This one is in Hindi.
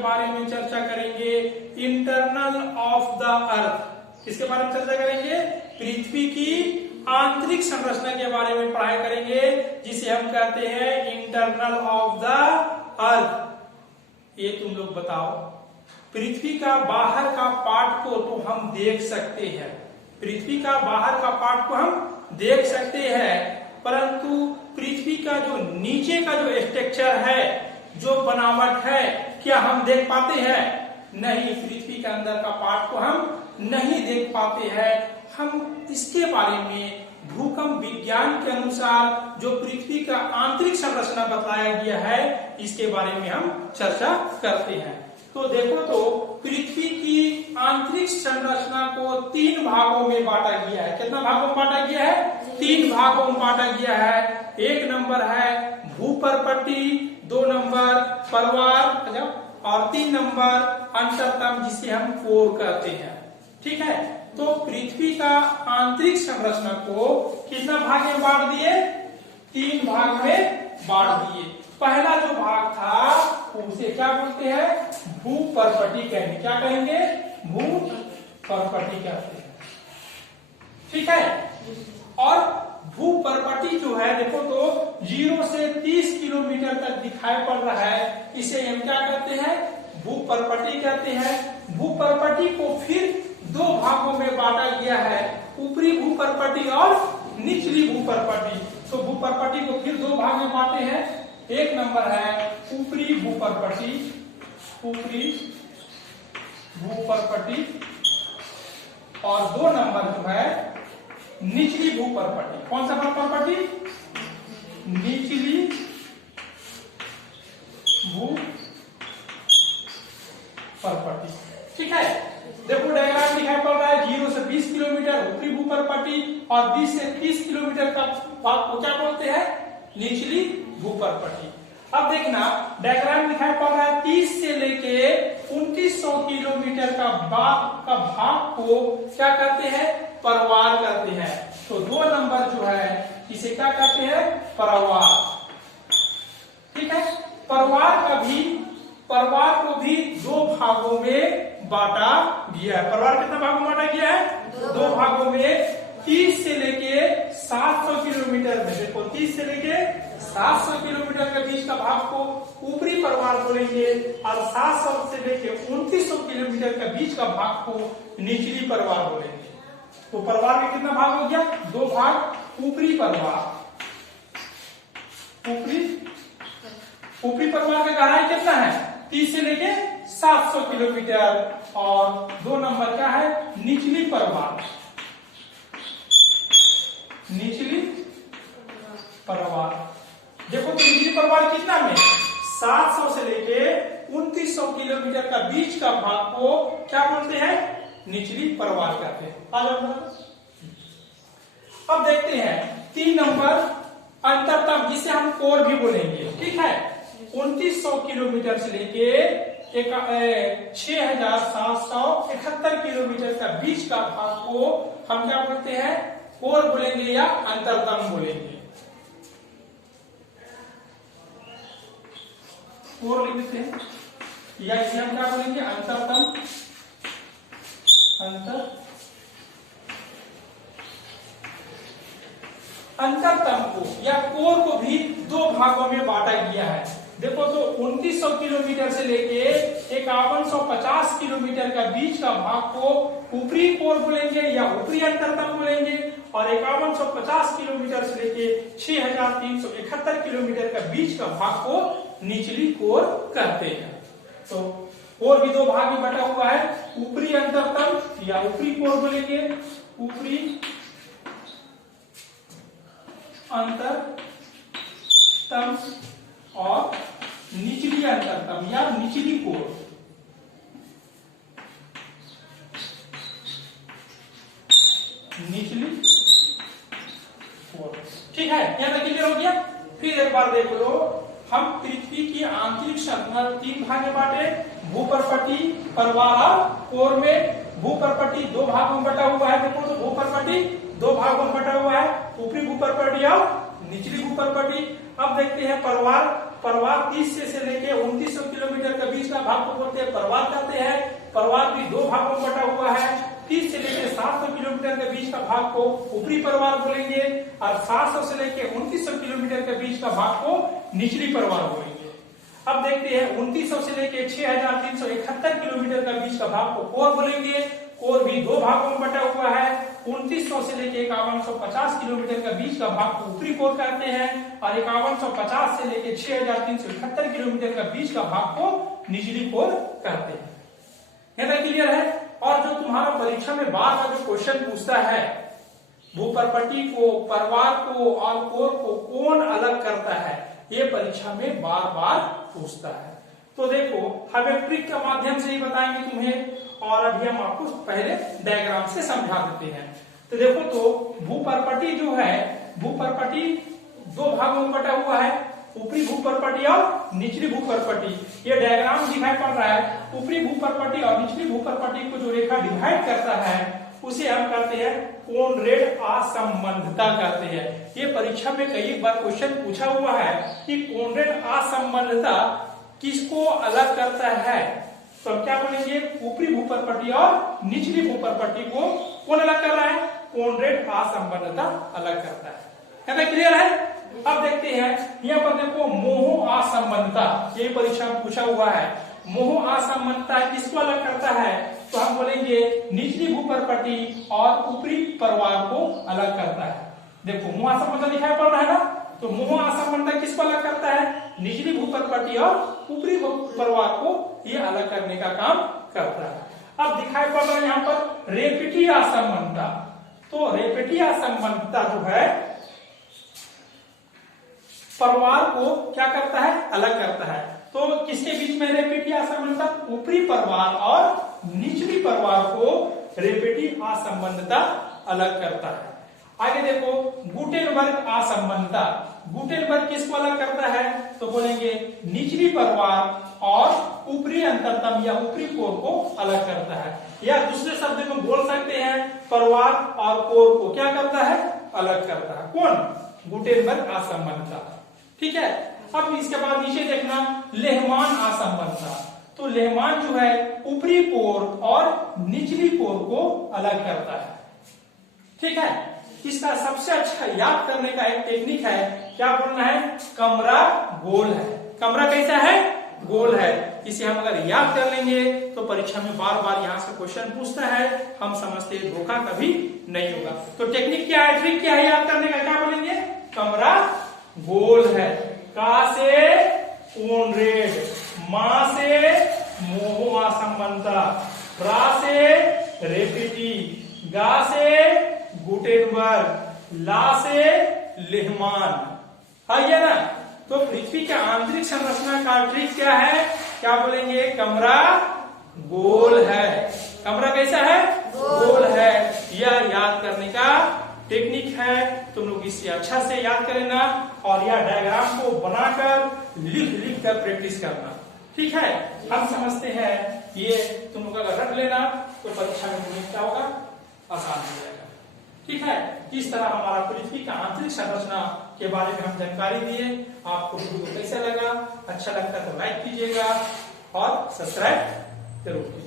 बारे में चर्चा करेंगे, इंटरनल ऑफ द अर्थ। किसके बारे में चर्चा करेंगे? पृथ्वी की आंतरिक संरचना के बारे में पढ़ाई करेंगे, जिसे हम कहते हैं इंटरनल ऑफ द अर्थ। ये तुम लोग बताओ, पृथ्वी का बाहर का पार्ट को तो हम देख सकते हैं, पृथ्वी का बाहर का पार्ट को हम देख सकते हैं, परंतु पृथ्वी का जो नीचे का जो स्ट्रक्चर है, जो बनावट है, क्या हम देख पाते हैं? नहीं, पृथ्वी के अंदर का पार्ट को हम नहीं देख पाते हैं। हम इसके बारे में भूकंप विज्ञान के अनुसार जो पृथ्वी का आंतरिक संरचना बताया गया है, इसके बारे में हम चर्चा करते हैं। तो देखो, तो पृथ्वी की आंतरिक संरचना को 3 भागों में बांटा गया है। कितना भागों में बांटा गया है? 3 भागों में बांटा गया है। 1 नंबर है भूपर्पट्टी, 2 नंबर परवार और 3 नंबर अंतरतम, जिसे हम कोर कहते हैं। ठीक है, तो पृथ्वी का आंतरिक संरचना को कितना भाग में बांट दिए? 3 भाग में बांट दिए। पहला जो भाग था उसे क्या बोलते हैं? भूपर्पट्टी कहेंगे। क्या कहेंगे? भूपर्पट्टी कहते हैं। ठीक है, और भूपर्पट्टी जो है, देखो तो 0 से 30 किलोमीटर तक दिखाई पड़ रहा है, इसे हम क्या कहते हैं? भूपर्पट्टी कहते हैं। भूपर्पट्टी को फिर 2 भागों में बांटा गया है, ऊपरी भूपर्पट्टी और निचली भूपर्पट्टी। तो भूपर्पट्टी को फिर 2 भाग में बांटे हैं। 1 नंबर है ऊपरी भूपर्पट्टी, ऊपरी भूपर्पट्टी, और 2 नंबर जो है निचली भूपर्पट्टी। कौन सा भूपर्पट्टी? निचली भूपर्पट्टी। ठीक है, देखो डायग्राम दिखाई पड़ रहा है। 0 से 20 किलोमीटर ऊपरी भूपर्पट्टी और 20 से 30 किलोमीटर का भाग को क्या बोलते हैं? निचली भूपर्पट्टी। अब देखना, डायग्राम दिखाई पड़ रहा है। 30 से लेके 2900 किलोमीटर का भाग को क्या करते हैं? परवार करते हैं। तो 2 नंबर जो है, इसे क्या कहते हैं? परवार। ठीक है, परवार को भी 2 भागों में बांटा गया है। परवार कितना भागों में बांटा गया है? 2 भागों में। 30 से लेके 700 किलोमीटर में, देखो 30 से लेके 700 किलोमीटर के बीच का भाग को ऊपरी परवार बोलेंगे, और 700 से लेके 2900 किलोमीटर के बीच का भाग को निचली परवार बोलेंगे। तो परवार में कितना भाग हो गया? 2 भाग। ऊपरी परवार, ऊपरी परवार का गहराई कितना है? 30 से लेके 700 किलोमीटर। और 2 नंबर क्या है? निचली परवार, निचली परवार। देखो तो निचली परवार कितना में? 700 से लेके 2900 किलोमीटर का बीच का भाग को क्या बोलते हैं? निचली परवार कहते हैं। अब देखते हैं 3 नंबर अंतरतम, जिसे हम कोर भी बोलेंगे। ठीक है, 2900 किलोमीटर से लेके 6771 किलोमीटर का बीच का भाग को हम क्या बोलते हैं? कोर बोलेंगे या अंतरतम बोलेंगे। कोर लिख देते हैं, या इसे हम क्या बोलेंगे? अंतरतम। अंतरतम को या कोर को भी 2 भागों में बांटा गया है। देखो तो 2900 किलोमीटर से लेके 5150 किलोमीटर का बीच का भाग को ऊपरी कोर बोलेंगे या ऊपरी अंतरतम बोलेंगे, और 5150 किलोमीटर से लेके 6371 किलोमीटर का बीच का भाग को निचली कोर कहते हैं। तो कोर भी 2 भाग में बटा हुआ है, ऊपरी अंतरतम या ऊपरी कोर बोलेंगे, ऊपरी अंतरतम और निचली अंतरतम या निचली कोर। निचली कोर। ठीक है, यहां तक क्लियर हो गया। फिर एक बार देख लो, हम पृथ्वी की आंतरिक संरचना 3 भाग में बांटे, भूपर्पट्टी, परवार और कोर में। भूपर्पट्टी 2 भागों में बटा हुआ है। देखो तो भूपर्पट्टी 2 भागों में बटा हुआ है, ऊपरी भूपर्पट्टी और निचली भूपर्पट्टी। अब देखते हैं परवार। परिवार 30 से लेके 2900 किलोमीटर के बीच का भाग को बोलते हैं परिवार कहते हैं। परिवार भी दो भागों में बटा हुआ है। 30 से लेके 700 किलोमीटर के बीच का भाग को ऊपरी परिवार बोलेंगे और 700 से लेके 2900 किलोमीटर के बीच का भाग को निचली परिवार बोलेंगे। अब देखते हैं 2900 से लेके 6371 किलोमीटर का बीच का भाग को कोर बोलेंगे। कोर भी दो भागों में बटा हुआ है। 2900 से लेके 5150 किलोमीटर का बीच का भाग को ऊपरी कोर कहते हैं और 5150 से लेके 6371 किलोमीटर का बीच का भाग को निचली कोर कहते हैं। यहाँ तक क्लियर है। और जो तुम्हारा परीक्षा में बार बार जो क्वेश्चन पूछता है, भूपर्पटी को, परिवार को और कोर को कौन अलग करता है, ये परीक्षा में बार बार पूछता है। तो देखो हम एक ट्रिक के माध्यम से ही बताएंगे तुम्हें और अभी हम आपको पहले डायग्राम से समझा देते हैं। तो देखो तो भूपर्पटी जो है, भूपर्पटी दो भागों में बटा हुआ है, ऊपरी भूपर्पटी और निचली भूपर्पटी। ये डायग्राम दिखाई पड़ रहा है। ऊपरी भूपर्पटी और निचली भूपर्पटी को जो रेखा डिवाइड करता है उसे हम कहते हैं कोनरेड असंबंधता कहते हैं। ये परीक्षा में कई बार क्वेश्चन पूछा हुआ है कि कोनरेड असंबंधता किसको अलग करता है। तो क्या बोलेंगे, ऊपरी भूपर्पटी और निचली भूपर्पटी को कौन अलग कर रहा है, कोनरेड असंबंधता अलग करता है। क्या क्लियर है। अब देखते हैं यहाँ पर देखो मोह असंबंधता, ये परीक्षा में पूछा हुआ है। मोह असंबंधता किसको अलग करता है, तो हम बोलेंगे निचली भूपर्पटी और ऊपरी परिवार को अलग करता है। देखो मोह असंबंधता दिखाई पड़ रहा है ना, तो मोह असंबंधता किसको अलग करता है, निचली भूपर्पटी और ऊपरी परिवार को ये अलग करने का काम करता है। अब दिखाई पड़ रहा है यहाँ पर रेपिटी असंबंधता। तो रेपिटी असंबंधता जो है परिवार को क्या करता है, अलग करता है। तो किसके बीच में रेपिटी असंबंधता, ऊपरी परिवार और निचली परिवार को रेपिटी असंबंधता अलग करता है। आगे देखो गुटेनबर्ग असंबंधता। गुटेनबर्ग किसको अलग करता है, तो बोलेंगे निचली परिवार और ऊपरी अंतरतम या ऊपरी कोर को अलग करता है। या दूसरे शब्द में बोल सकते हैं परिवार और कोर को क्या करता है, अलग करता है। कौन, गुटेनबर्ग असंबंधता। ठीक है। अब इसके बाद नीचे देखना लेहमान असंबंधता। तो लेहमान जो है ऊपरी कोर और निचली कोर को अलग करता है। ठीक है। इसका सबसे अच्छा याद करने का एक टेक्निक है, क्या बोलना है, कमरा गोल है। कमरा कैसा है, गोल है। इसे हम अगर याद कर लेंगे तो परीक्षा में बार बार यहाँ से क्वेश्चन पूछता है, हम समझते हैं धोखा कभी नहीं होगा। तो टेक्निक क्या है, ट्रिक क्या है याद करने का, क्या बोलेंगे, कमरा गोल है। का से कोनरेड, मा से मोह असंबंधता, रा से रेपिटी, गा से गुटेनबर्ग, ला से लेहमान। है ना। तो पृथ्वी के आंतरिक संरचना का ट्रिक क्या है, क्या बोलेंगे, कमरा गोल है। कमरा कैसा है, गोल है। यह याद करने का टेक्निक है। तुम लोग इसे अच्छा से याद करना और यह डायग्राम को बनाकर लिख कर प्रैक्टिस करना। ठीक है। हम समझते हैं ये तुम लोग अगर रख लेना तो परीक्षा में तुम्हें क्या होगा, आसान हो जाएगा। ठीक है। इस तरह हमारा पृथ्वी का आंतरिक संरचना के बारे में हम जानकारी दिए। आपको वीडियो कैसा लगा, अच्छा लगता है तो लाइक कीजिएगा और सब्सक्राइब जरूर कीजिएगा।